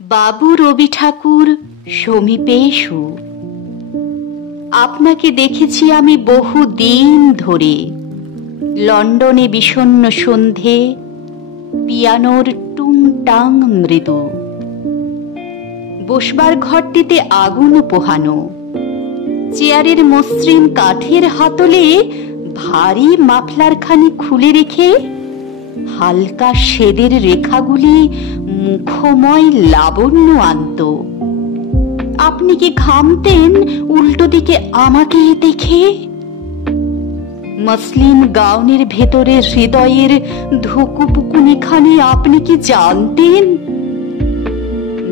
বাবু রবি ঠাকুর সমীপে এসো। আপনাকে দেখেছি আমি বহু দিন ধরে, লন্ডনে বিষণ্ণ সন্ধে, পিয়ানোর টুংটাং মৃদু। বসবার ঘরটিতে আগুন পোহানো, চেয়ারের মসৃণ কাঠের হাতলে ভারী মাফলারখানি খুলে রেখে হালকা শেদের রেখাগুলি মুখময় লাবণ্য আনত। আপনি কি ঘামতেন উল্টো দিকে আমাকে দেখে? মসলিন গাউনের ভেতরে হৃদয়ের ধুকুপুকুনিখানি আপনি কি জানতেন?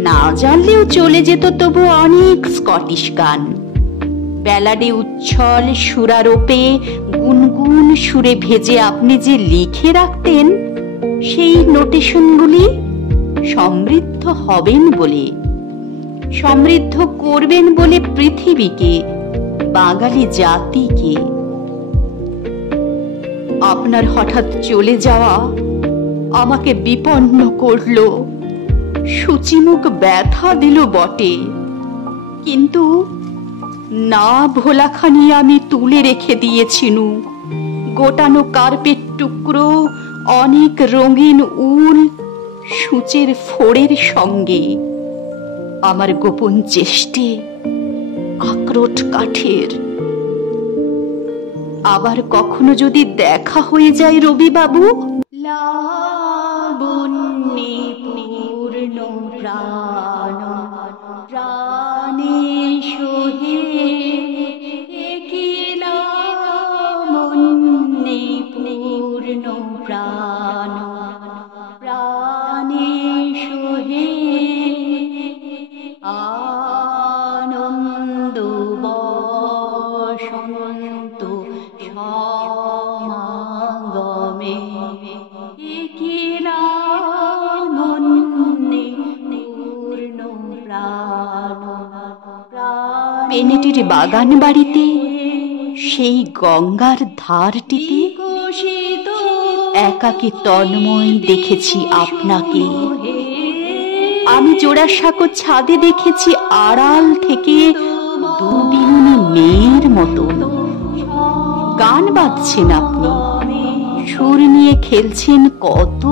না জানলেও চলে যেত তবু অনেক স্কটিশ গান, ব্যালাডে উচ্ছল সুরারোপে গুনগুন সুরে ভেজে আপনি যে লিখে রাখতেন সেই নোটেশনগুলি সমৃদ্ধ হবেন বলে, সমৃদ্ধ করবেন বলে পৃথিবীকে, বাঙালি জাতিকে। আপনার হঠাৎ চলে যাওয়া আমাকে বিপন্ন করল, সূচিমুখ ব্যথা দিল বটে, কিন্তু না ভোলাখানি আমি তুলে রেখে দিয়েছিনু। গোটানো কার্পেট টুকরো, অনেক রঙিন উল, সূচের ফোড়ের সঙ্গে আমার গোপন চেষ্টে আখরোট কাঠের। আবার কখনো যদি দেখা হয়ে যায় রবিবাবু, লাবণ্যে পূর্ণ প্রাণ প্রাণে সোহে, কি লাবণ্যে পূর্ণ প্রাণ প্রাণে সোহে, আনন্দ বসন্ত সমাগমে, কি লাবণ্যে পূর্ণ প্রাণ। পেনেটির বাগান বাড়িতে, সেই গঙ্গার ধারটিতে একাকী তন্ময় দেখেছি আপনাকে। আমি জোড়াসাঁকো ছাদে দেখেছি আড়াল থেকে দুবিনুনি মেয়ের মতো গান বাজছেন আপনি, সুর নিয়ে খেলছেন কত।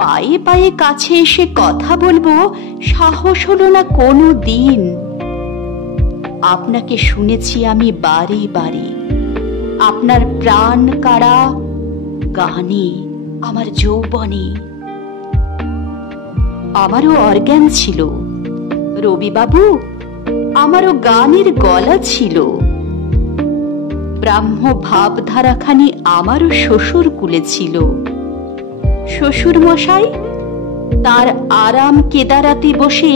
পায়ে পায়ে কাছে এসে কথা বলবো সাহস হলো না কোনো দিন। আপনাকে শুনেছি আমি বারে বারে, আপনার প্রাণ কাড়া গানে, আমার যৌবনে। আমারও অর্গান ছিল রবিবাবু, আমারও গানের গলা ছিল। ব্রাহ্ম ভাবধারাখানি আমারও শ্বশুর কুলে ছিল। শ্বশুর মশাই তার আরাম কেদারাতে বসে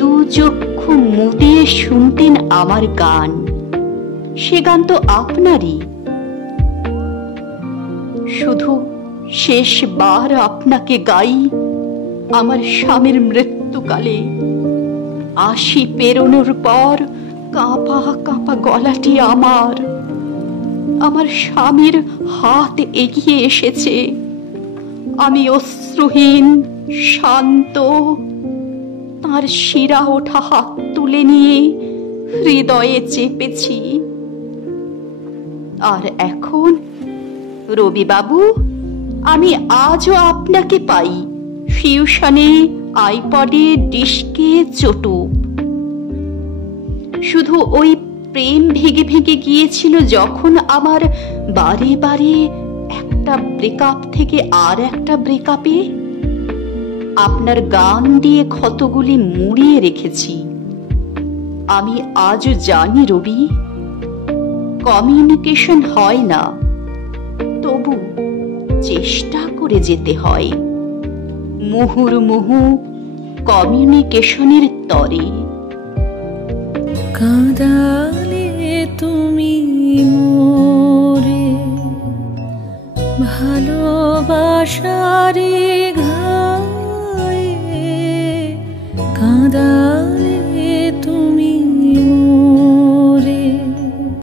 দু চক্ষু মুদিয়ে শুনতেন আমার গান। সে গান তো আপনারই। শুধু শেষবার আপনাকে গাই আমার স্বামীর মৃত্যুকালে। ৮০ পেরোনোর পর কাঁপা কাঁপা গলাটি আমার, আমার স্বামীর হাত এগিয়ে এসেছে। আমি অশ্রুহীন শান্ত তার শিরা ওঠা হাত তুলে নিয়ে হৃদয়ে চেপেছি। আর এখন রবিবাবু, আমি আজও আপনাকে পাই ফিউশনে, আইপডে, ডিস্কে, চটুপ। শুধু ওই প্রেম ভেঙে ভেঙে গিয়েছিল যখন আমার, বারে বারে একটা ব্রেকআপ থেকে আর একটা ব্রেকআপে আপনার গান দিয়ে ক্ষতগুলি মুড়িয়ে রেখেছি। আমি আজও জানি রবি, কমিউনিকেশন হয় না, তবু চেষ্টা করে যেতে হয় মুহুর্মুহু কমিউনিকেশনের তরে। কাঁদালে তুমি